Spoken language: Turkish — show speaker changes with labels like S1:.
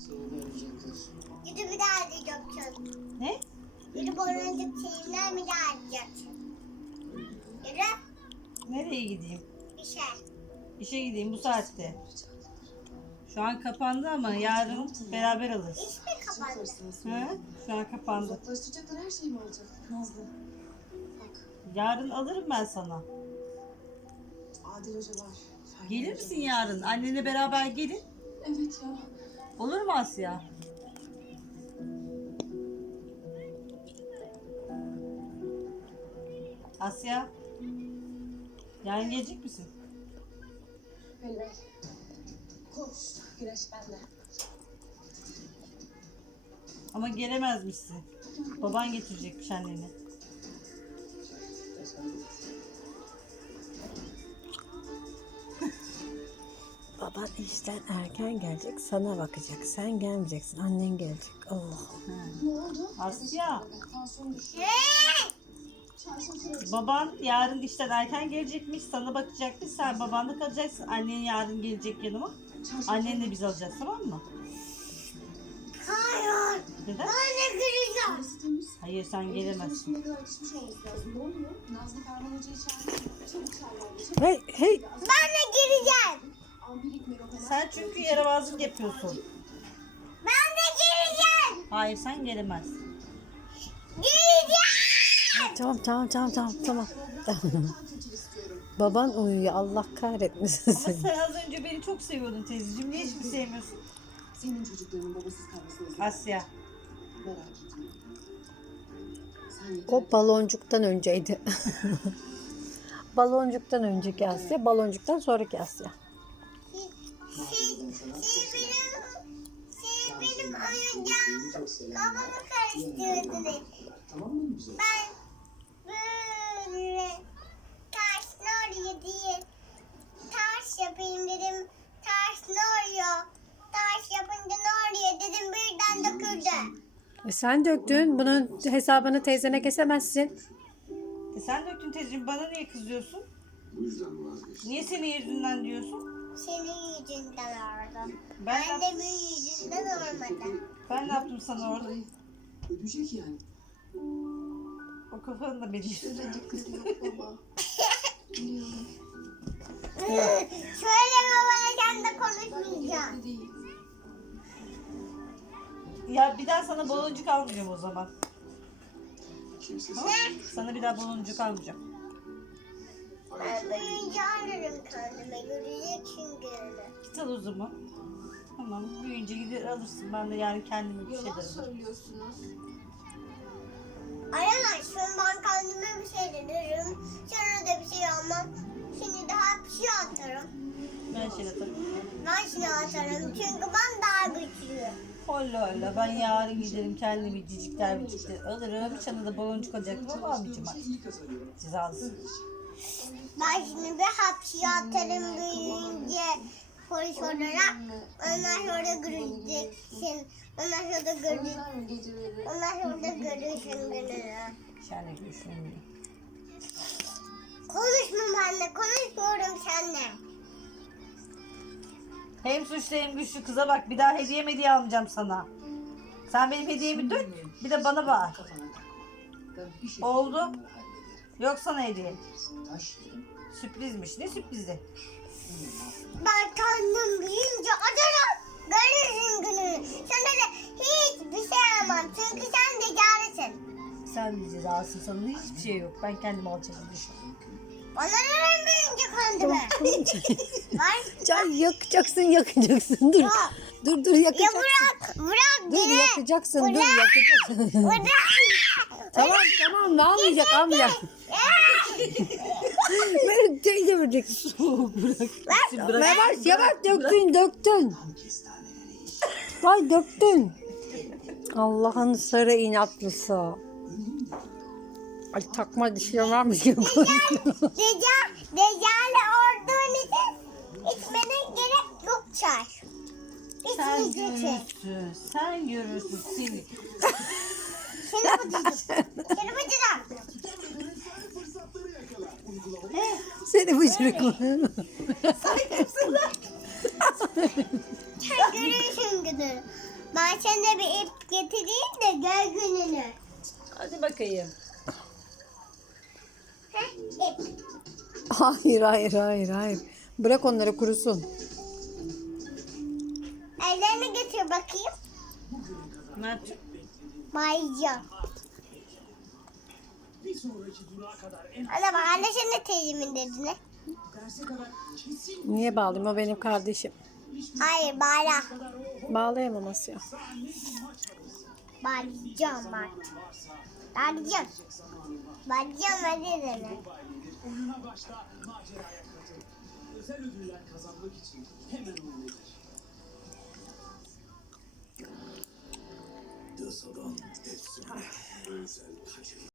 S1: Gidip bir daha diyeceksin.
S2: Ne?
S1: Gidip boncuk şeyimden bir daha diyeceksin. Yürü.
S2: Nereye gideyim?
S1: Bir şey.
S2: İşe gideyim bu saatte. Şu an kapandı ama yarın beraber alırız.
S1: İş mi kapandı?
S2: Hı? Şu an kapandı.
S3: Uzaklaştıracaklar her şeyi mi alacak? Nazlı. Bak.
S2: Yarın alırım ben sana.
S3: Adil Hoca var. Ferdi
S2: Gelir
S3: Hoca
S2: misin
S3: var.
S2: yarın? Annenle beraber gelin.
S3: Evet ya.
S2: Olur mu Asya? Asya. Yarın gelecek misin?
S3: Helal. Koş. Güneş bende.
S2: Ama gelemezmişsin. Baban getirecekmiş anneni.
S4: Baban işten erken gelecek, sana bakacak. Sen gelmeyeceksin, annen gelecek. Allah.
S3: Ne oldu?
S2: Asya.
S3: Tansiyon düştü. Çarşaf sırası.
S2: Baban yarın işten erken gelecekmiş. Sana bakacakmış. Sen babanla kalacaksın. Annen yarın gelecek yanıma. Annenle biz alacağız, tamam mı?
S1: Hayır.
S2: Neden?
S1: Anne gireceğim.
S3: Burası temiz.
S2: Hayır, sen gelemezsin.
S3: Ne kadar yetişmiş olması lazım. Ne oluyor? Nazlı Ferman Hoca'yı çağırdı. Çabuk çağırdı.
S4: Hey, hey.
S1: Ben de gireceğim.
S3: Ambilik Meropener.
S2: Sen çünkü yaramazlık yapıyorsun.
S1: Ben de gireceğim.
S2: Hayır, sen gelemezsin.
S1: Gireceğim.
S4: Tamam. Baban uyuyor, Allah kahretmesin
S2: Ama
S4: seni.
S2: sen az önce beni çok seviyordun teyzeciğim. Niye hiç mi sevmiyorsun?
S3: Senin çocuklarının babasız kalmasına izin
S2: Asya.
S3: merak etme. Sen yeter.
S4: O baloncuktan önceydi. Baloncuktan önceki Asya, baloncuktan sonraki Asya.
S1: Benim oyuncağım kafamı karıştırdınız. Ben böyle taş ne oluyor diye taş yapayım dedim. Taş ne oluyor? Taş yapınca ne oluyor dedim, birden döküldü.
S4: Sen döktün, bunun hesabını teyzene kesemezsin.
S2: Sen döktün teyzeciğim. Bana niye kızıyorsun? Niye senin yüzünden diyorsun?
S1: Senin yüzünden oldu.
S2: Ben,
S1: Annemin yüzünden olmadı.
S2: ben ne yaptım sana orada?
S3: Ödeyecek yani.
S2: O kafanı da beni.
S3: Şöyle dikkat et baba. Biliyorum.
S1: Söyleme bana, sen de konuşmayacağım.
S3: Ne değil.
S2: Ya bir daha sana baloncuk almayacağım o zaman. Tamam mı? Sana bir daha baloncuk almayacağım.
S1: Ben büyüyünce alırım kendime. Göreceksin gününü.
S2: Git al o zaman. Tamam, büyüyünce gider alırsın. Ben de yarın kendime bir şeyler
S3: Yalan
S2: alırım.
S3: söylüyorsunuz.
S1: Aramazsın, ben kendime bir şey alırım. Sana da bir şey almam. Şimdi daha bir şey atarım.
S2: Ben şey atarım.
S1: Ben şimdi atarım çünkü ben daha güçlüyüm.
S2: Holla holla, ben yarın giderim kendime cicikler alırım. Sana da baloncuk alacaktım ama almayacağım artık. Cezalısın.
S1: Ben şimdi bir hapşi atarım büyüyünce polis olarak. Ondan sonra göreceksin. Ondan sonra göreceksin.
S3: Oynar mı geceleri?
S1: Ondan sonra görürsün gününü.
S2: Şahane görüşürüz.
S1: Konuşma benimle, konuşmuyorum seninle.
S2: Hem suçlu hem güçlü kıza bak. Bir daha hediye almayacağım sana. Sen benim hediyemi dök. Bir de bana bak.
S3: Kafana tak. Ben bir şey
S2: Oldu.
S3: hallederim.
S2: Yok sana hediye.
S3: Taş yerim.
S2: Sürprizmiş. Ne sürprizi?
S1: Ben kendim büyüyünce atarım. Görürsün gününü. Sana da hiçbir şey almam. Çünkü sen de carisin.
S2: Sen de cezalısın. Sana da hiçbir şey yok. Ben kendim alacağım.
S1: Bana ne büyüyünce kendime? Ben...
S4: Can yakacaksın. Dur.
S1: Ya,
S4: Dur
S1: ya
S4: yakacaksın.
S1: bırak
S4: Dur
S1: beni.
S4: yakacaksın, dur
S1: Bırak.
S4: yakacaksın.
S1: Bırak.
S4: Tamam almayacak. Beni teyze verecek. Yavaş döktün. Vay döktün. Allah'ın sarı inatlısı. Ay takma dişleri varmış gibi konuşuyor.
S1: Decali olduğun için içmene gerek yok çay.
S2: Sen
S1: İçmeyeceksin.
S2: görürsün. Sen görürsün seni.
S1: Seni bıcırım. Seni bıcırım.
S4: Seni bıcırık mı?
S1: Sen görürsün günü. Ben sana bir ip getireyim de gör gününü.
S2: Hadi bakayım.
S1: Heh, ip.
S4: Hayır hayır hayır hayır. Bırak onları kurusun.
S1: Ellerini getir bakayım.
S2: Ne yapacağım?
S1: Bayacağım. Ana bak anne sen de teyzemin dediğine.
S4: Niye bağlayayım? O benim kardeşim.
S1: Hayır bağla.
S4: Bağlayamam Asya.
S1: Bağlayacağım bak. Bağlayacağım. Bağlayacağım hadi dedi.
S5: Oyuna başla, maceraya katıl. Özel ödüller kazanmak için hemen oyuna gir. Yasadan efsane, özel kaçırma.